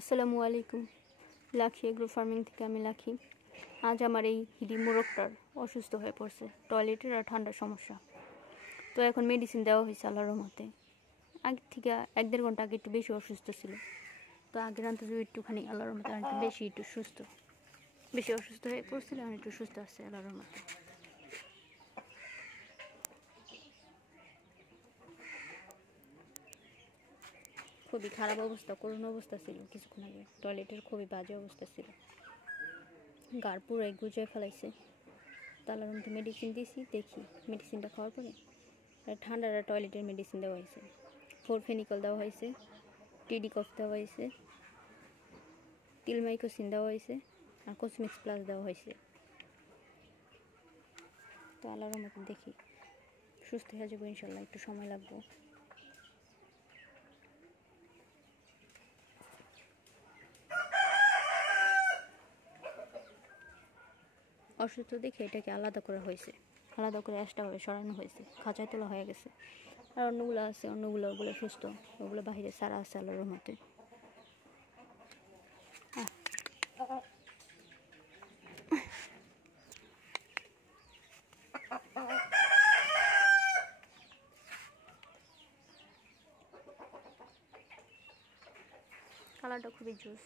আসসালামু আলাইকুম। লাখি এগ্রো ফার্মিং থেকে আমি লাখি। আজ আমার এই হিডি মোরগটার অসুস্থ হয়ে পড়ছে, টয়লেটের আর ঠান্ডার সমস্যা। তো এখন মেডিসিন দেওয়া হয়েছে আল্লাহর রহমতে। আগে থেকে 1-1.5 ঘন্টা আগে একটু বেশি অসুস্থ ছিল, তো আগের আনতে একটুখানি আল্লাহর রহমতে আর একটু বেশি অসুস্থ হয়ে পড়ছিল, আর একটু সুস্থ আছে আল্লাহর রহমতে। খুবই খারাপ অবস্থা, করুণ অবস্থা ছিল কিছুক্ষণ আগে। টয়লেটের খুবই বাজে অবস্থা ছিল, গাড় পুরাই গুজে ফেলাইছে। তালার মধ্যে মেডিসিন দিয়েছি, দেখি মেডিসিনটা খাওয়ার পরে ঠান্ডার আর টয়লেটের মেডিসিন দেওয়া হয়েছে, ফোরফেনিকল দেওয়া হয়েছে, টিডি কফ দেওয়া হয়েছে, টিলমাইকোসিন দেওয়া হয়েছে, আর কসমিক্স প্লাস দেওয়া হয়েছে। তো আল্লাহর রহমতে দেখি সুস্থ হয়ে যাবো ইনশাল্লাহ, একটু সময় লাগবে। অসুস্থ দেখে এটাকে আলাদা করা হয়েছে, আলাদা করে এক্সট্রাভাবে সরানো হয়েছে, খাঁচায় তোলা হয়ে গেছে। আর অন্যগুলো আছে, ওগুলো সুস্থ, ওগুলো বাহিরে সারা আছে আল্লাহর রহমতে। কালারটা খুবই জুস।